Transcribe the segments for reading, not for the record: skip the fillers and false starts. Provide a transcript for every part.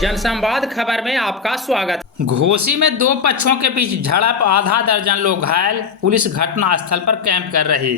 जनसंवाद खबर में आपका स्वागत। घोसी में दो पक्षों के बीच झड़प, आधा दर्जन लोग घायल, पुलिस घटनास्थल पर कैंप कर रही।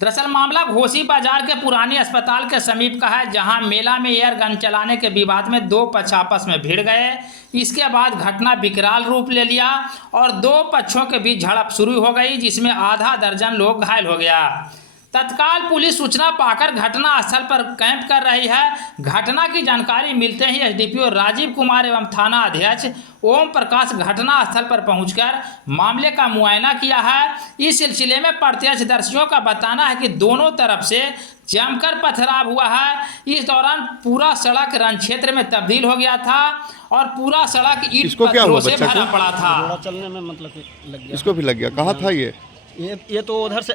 दरअसल मामला घोसी बाजार के पुरानी अस्पताल के समीप का है, जहां मेला में एयर गन चलाने के विवाद में दो पक्ष आपस में भिड़ गए। इसके बाद घटना विकराल रूप ले लिया और दो पक्षों के बीच झड़प शुरू हो गई, जिसमें आधा दर्जन लोग घायल हो गया। तत्काल पुलिस सूचना पाकर घटनास्थल पर कैंप कर रही है। घटना की जानकारी मिलते ही एसडीपीओ राजीव कुमार एवं थाना अध्यक्ष ओम प्रकाश घटनास्थल पर पहुंचकर मामले का मुआयना किया है। इस सिलसिले में प्रत्यक्षदर्शियों का बताना है कि दोनों तरफ से जमकर पथराव हुआ है। इस दौरान पूरा सड़क रण क्षेत्र में तब्दील हो गया था और पूरा सड़क ईंट पत्थरों से भरा पड़ा था। चलने में मतलब लग गया। इसको भी लग गया। कहाँ था ये तो उधर से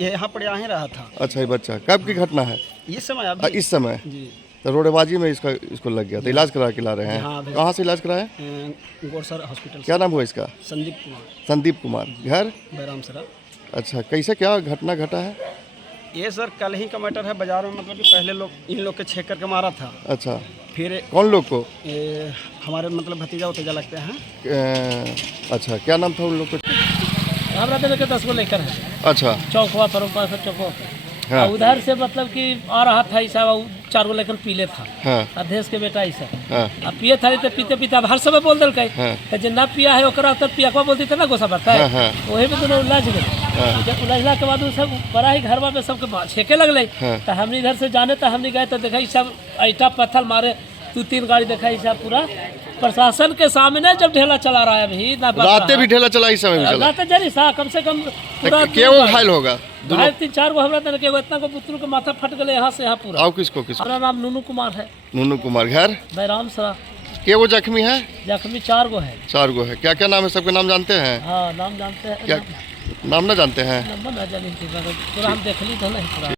यहाँ पर आ ही रहा था। अच्छा, ये बच्चा कब की घटना है? इस समय अभी इस समय जी। तो रोडेबाजी में इसको लग गया। तो इलाज करा के ला रहे हैं। हाँ, कहाँ से इलाज कराए? गोरसर हॉस्पिटल। क्या नाम हुआ इसका? संदीप कुमार। संदीप कुमार। घर बैराम सरा। अच्छा, कैसे क्या घटना घटा है? ये सर कल ही का मैटर है। बाजार में मतलब कि पहले लोग इन लोग के छेक करके मारा था। अच्छा, फिर कौन लोग को? हमारे मतलब भतीजा उतीजा लगते हैं। अच्छा, क्या नाम था उन लोग को? हमारा देने के 10 को लेकर है। अच्छा, चौकवा फरुखा सब चौकवा हाँ। उधर से मतलब कि आ रहा था ऐसा, 4 गो लेकर पीले था। हाँ। अध्यक्ष के बेटा ऐसा। हाँ। अब पिए था तो पीते पीते अब हर समय बोल दिल हाँ। जे ना पिया है ओकरा तब पियाकवा बोलती थे ना गोसा बढ़ता है। हाँ। वही में दोनों उलझ गए। जब उलझला के बाद सब बड़ा ही घरवा में सबके छेके लगल। हाँ। तो हमने इधर से जाने तो हमने गए तो देखा सब ईटा पत्थर मारे 2-3 गाड़ी देखा सब पूरा प्रशासन के सामने जब ढेला चला रहा है अभी ना रातें भी ढेला चला, इस समय भी चला। रातें जरी सा कम से कम पूरा क्या वो घायल होगा? 2-3-4 गो हमरा तन के इतना को पुत्र के माथा फट गए यहाँ से यहाँ पूरा। आओ किसको? हमारा नाम नूनू कुमार है। नूनू कुमार। घर बैराम सरा। क्या वो जख्मी है? जख्मी 4 गो है। 4 गो है। क्या क्या नाम है? सबके नाम जानते हैं? हाँ, नाम जानते हैं। क्या नाम ना जानते हैं? नंबर ना जानी पूरा हम देख ली तो नहीं पूरा।